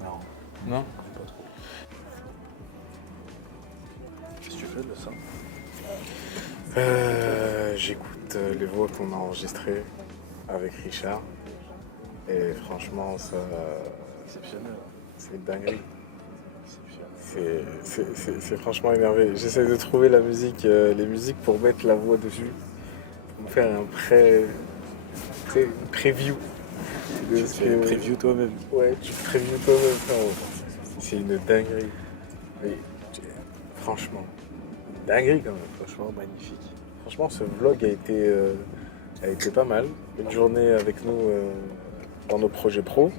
Non. Non? Pas trop. Qu'est-ce que tu fais de ça? J'écoute les voix qu'on a enregistrées avec Richard. Et franchement, ça, Exceptionnel. c'est une dinguerie. C'est franchement énervé. J'essaie de trouver la musique, les musiques pour mettre la voix dessus. Pour me faire un preview. Tu te fais preview toi-même. Ouais, tu preview toi-même, frérot. C'est une dinguerie. Oui, franchement, une dinguerie quand même. Franchement, magnifique. Franchement, ce vlog a été pas mal. Une journée avec nous dans nos projets pro.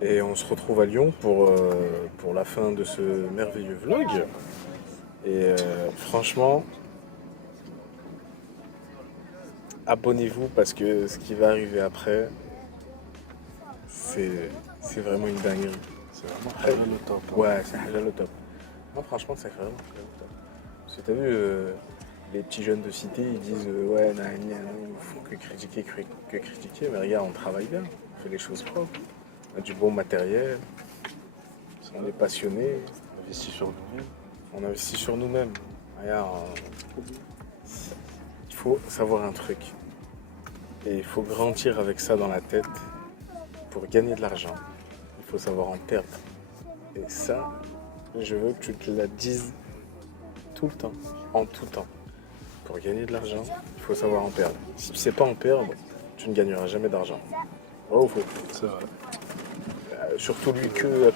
Et on se retrouve à Lyon pour la fin de ce merveilleux vlog. Et franchement, abonnez-vous parce que ce qui va arriver après, c'est vraiment une dinguerie. C'est vraiment le top. Ouais, c'est déjà le top. Non, franchement, c'est vraiment le top. Parce que t'as vu, les petits jeunes de cité, ils disent ouais, il faut que critiquer, mais regarde, on travaille bien, on fait les choses propres. On a du bon matériel, on est passionné, On investit sur nous-mêmes. on investit sur nous-mêmes. Regarde, il faut savoir un truc. Et il faut grandir avec ça dans la tête. Pour gagner de l'argent, il faut savoir en perdre. Et ça, je veux que tu te la dises tout le temps, en tout temps. Pour gagner de l'argent, il faut savoir en perdre. Si tu ne sais pas en perdre, tu ne gagneras jamais d'argent. Vrai ou faux? C'est vrai. Surtout lui que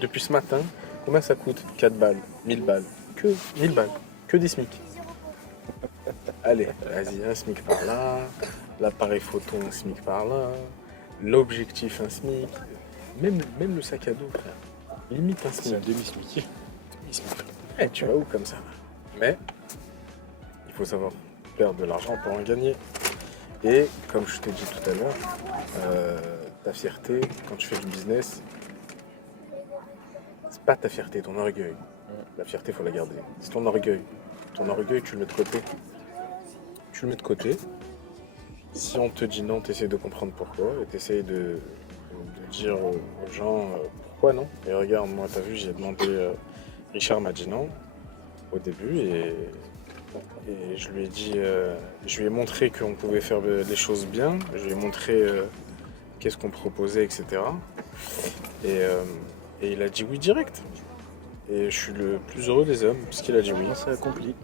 depuis ce matin, combien ça coûte? 4 balles, 1000 balles. que 1000 balles, que des SMIC. Allez, vas-y, un SMIC par là, l'appareil photo, un SMIC par là, l'objectif, un SMIC, même le sac à dos, frère. Limite un C'est SMIC. un demi-smic. Eh, tu vas où comme ça? Mais il faut savoir perdre de l'argent pour en gagner. Et comme je t'ai dit tout à l'heure, ta fierté, quand tu fais du business, c'est pas ta fierté, ton orgueil. La fierté, il faut la garder. C'est ton orgueil. Ton orgueil, tu le mets de côté. Tu le mets de côté. Si on te dit non, tu essaies de comprendre pourquoi. Et tu essaies de dire aux gens pourquoi non. Et regarde, moi, t'as vu, j'ai demandé. Richard m'a dit non au début. Et je lui ai dit. Je lui ai montré qu'on pouvait faire les choses bien. Je lui ai montré qu'est-ce qu'on proposait, etc. Et il a dit oui direct. Et je suis le plus heureux des hommes, parce qu'il a dit oui. C'est accompli.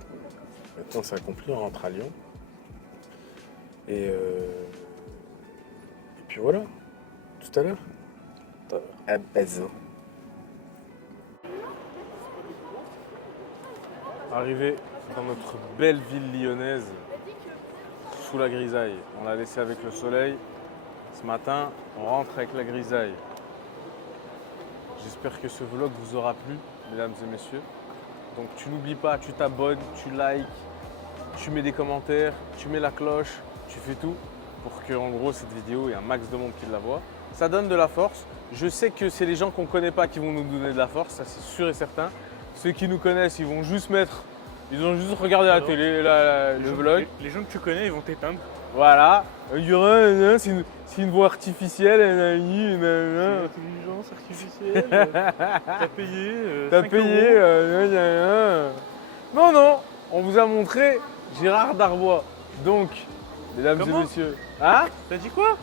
Maintenant, c'est accompli, on rentre à Lyon. Et puis voilà, tout à l'heure. À Bazo. Arrivé dans notre belle ville lyonnaise, sous la grisaille. On l'a laissé avec le soleil. Ce matin, on rentre avec la grisaille. J'espère que ce vlog vous aura plu, mesdames et messieurs. Donc tu n'oublies pas, tu t'abonnes, tu likes, tu mets des commentaires, tu mets la cloche, tu fais tout pour que en gros cette vidéo, il y ait un max de monde qui la voit. Ça donne de la force. Je sais que c'est les gens qu'on ne connaît pas qui vont nous donner de la force, ça c'est sûr et certain. Ceux qui nous connaissent, ils vont juste regarder la télé, le vlog. Les gens que tu connais, ils vont t'éteindre. Voilà. Il y aura c'est une voix artificielle. Intelligence artificielle. T'as payé. T'as 5 payé. euros. Non, on vous a montré Gérard Darbois. Donc, mesdames Comment et messieurs. Hein? T'as dit quoi?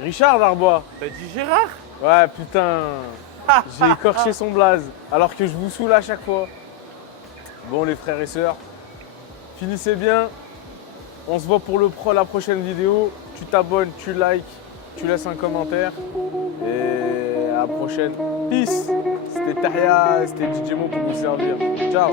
Richard Darbois. T'as dit Gérard? Ouais, putain. J'ai écorché son blaze. Alors que je vous saoule à chaque fois. Bon, les frères et sœurs, finissez bien. On se voit pour la prochaine vidéo. Tu t'abonnes, tu likes, tu laisses un commentaire. Et à la prochaine. Peace. C'était Taria, c'était DJ Mo pour vous servir. Ciao.